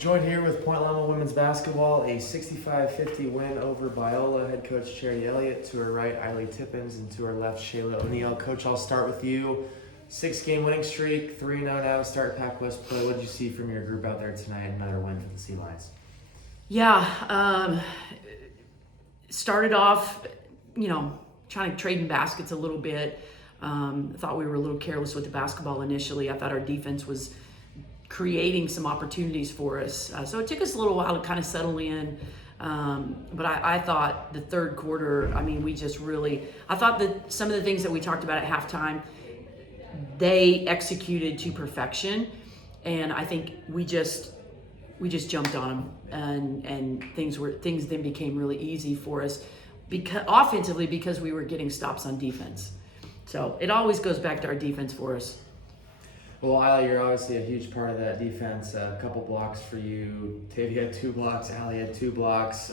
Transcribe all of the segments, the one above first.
Joined here with Point Loma women's basketball, a 65-50 win over Biola. Head coach Charity Elliott, to her right, Eiley Tippins, and to her left, Shayla O'Neill. Coach, I'll start with you. 6-game winning streak, 3-0 now to start Pac West play. What did you see from your group out there tonight? Another win for the Sea Lions. Yeah, started off, trying to trade in baskets a little bit. Thought we were a little careless with the basketball initially. I thought our defense was creating some opportunities for us. So it took us a little while to kind of settle in. But I thought the third quarter, I thought that some of the things that we talked about at halftime, they executed to perfection. And I think we just jumped on them, and things then became really easy for us offensively because we were getting stops on defense. So it always goes back to our defense for us. Well, Eiley, you're obviously a huge part of that defense. A couple blocks for you. Tavy had 2 blocks. Allie had 2 blocks.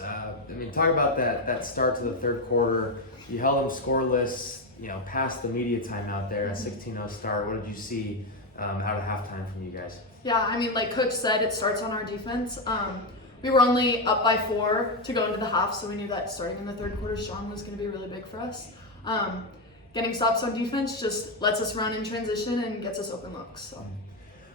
Talk about that start to the third quarter. You held them scoreless, past the media time out there, a 16-0 start. What did you see out of halftime from you guys? Yeah, like Coach said, it starts on our defense. We were only up by 4 to go into the half, so we knew that starting in the third quarter strong was going to be really big for us. Getting stops on defense just lets us run in transition and gets us open looks. So.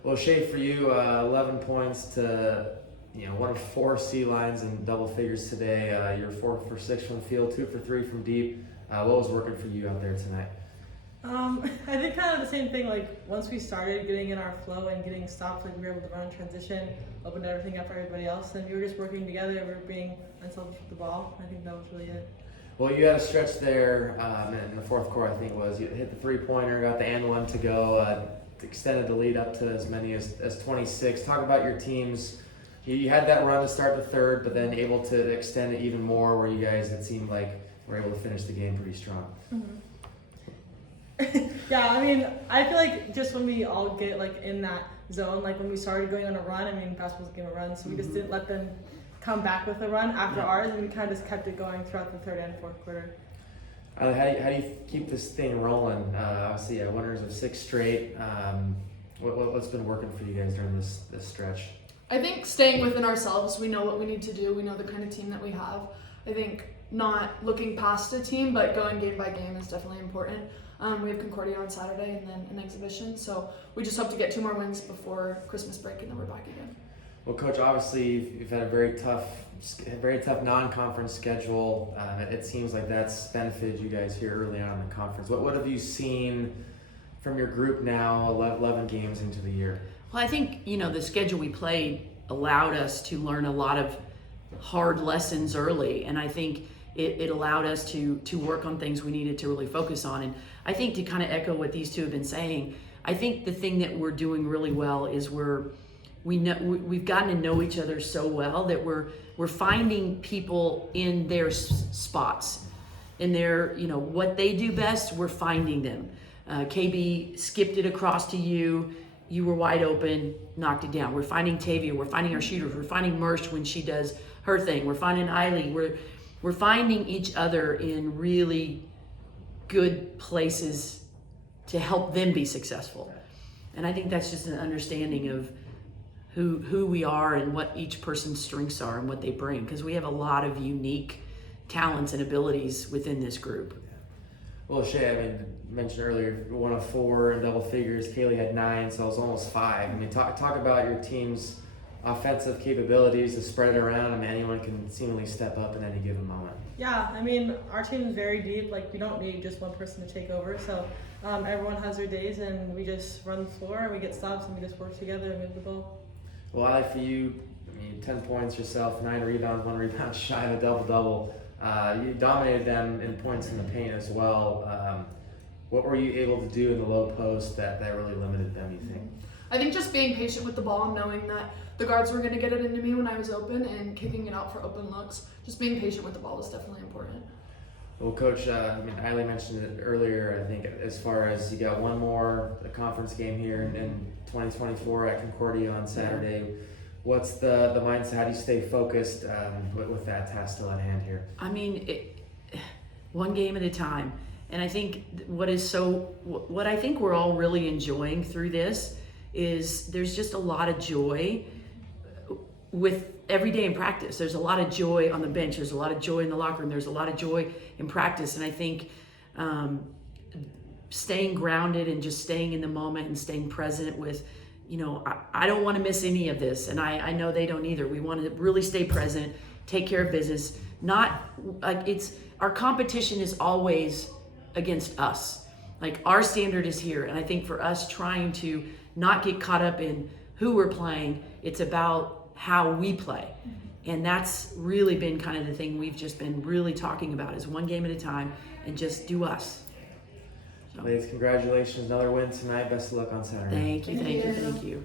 Well, Shay, for you, 11 points to one of 4 Sea Lions in double figures today. You're 4 for 6 from the field, 2 for 3 from deep. What was working for you out there tonight? I think kind of the same thing. Like once we started getting in our flow and getting stops, we were able to run in transition, opened everything up for everybody else, and we were just working together. We were being unselfish with the ball. I think that was really it. Well, you had a stretch there in the fourth quarter, I think it was. You hit the 3-pointer, got the and one to go, extended the lead up to as many as 26. Talk about your teams. You had that run to start the third, but then able to extend it even more where you guys, it seemed like, were able to finish the game pretty strong. Mm-hmm. Yeah, I feel like just when we all get in that zone, when we started going on a run, basketball's a game of runs, so we just didn't let them come back with a run after ours, and we kind of just kept it going throughout the third and fourth quarter. How do you keep this thing rolling? Obviously, winners of 6 straight. What's been working for you guys during this stretch? I think staying within ourselves. We know what we need to do. We know the kind of team that we have. I think not looking past a team, but going game by game is definitely important. We have Concordia on Saturday and then an exhibition, so we just hope to get 2 more wins before Christmas break, and then we're back again. Well, Coach, obviously you've had a very tough non-conference schedule. It seems like that's benefited you guys here early on in the conference. What have you seen from your group now, 11 games into the year? Well, I think, the schedule we played allowed us to learn a lot of hard lessons early, and I think it allowed us to work on things we needed to really focus on. And I think, to kind of echo what these two have been saying, I think the thing that we're doing really well is we've gotten to know each other so well that we're finding people in their spots, in their what they do best. We're finding them. KB skipped it across to you. You were wide open, knocked it down. We're finding Tavia. We're finding our shooters. We're finding Mersh when she does her thing. We're finding Eiley. We're finding each other in really good places to help them be successful. And I think that's just an understanding of who we are and what each person's strengths are and what they bring, because we have a lot of unique talents and abilities within this group. Well, Shay, mentioned earlier, 1 of 4 in double figures. Kaylee had 9, so it was almost 5. Talk about your team's offensive capabilities to spread it around. Anyone can seemingly step up in any given moment. Yeah, our team is very deep. We don't need just one person to take over. So everyone has their days, and we just run the floor, and we get stops, and we just work together and move the ball. Well, Allie, for you, 10 points yourself, 9 rebounds, 1 rebound shy of a double-double. You dominated them in points in the paint as well. What were you able to do in the low post that really limited them, you think? I think just being patient with the ball and knowing that the guards were going to get it into me when I was open and kicking it out for open looks. Just being patient with the ball is definitely important. Well, Coach, Eiley mentioned it earlier. I think as far as you got one more conference game here in 2024 at Concordia on Saturday. What's the mindset? How do you stay focused with that task still at hand here? One game at a time. And I think what I think we're all really enjoying through this is there's just a lot of joy with every day in practice. There's a lot of joy on the bench. There's a lot of joy in the locker room. There's a lot of joy in practice. And I think staying grounded and just staying in the moment and staying present with, I don't want to miss any of this. And I know they don't either. We want to really stay present, take care of business. Not like our competition is always against us. Like our standard is here. And I think for us trying to not get caught up in who we're playing, it's about how we play. And that's really been kind of the thing we've just been really talking about is one game at a time and just do us. So. Ladies, congratulations. Another win tonight. Best of luck on Saturday. Thank you.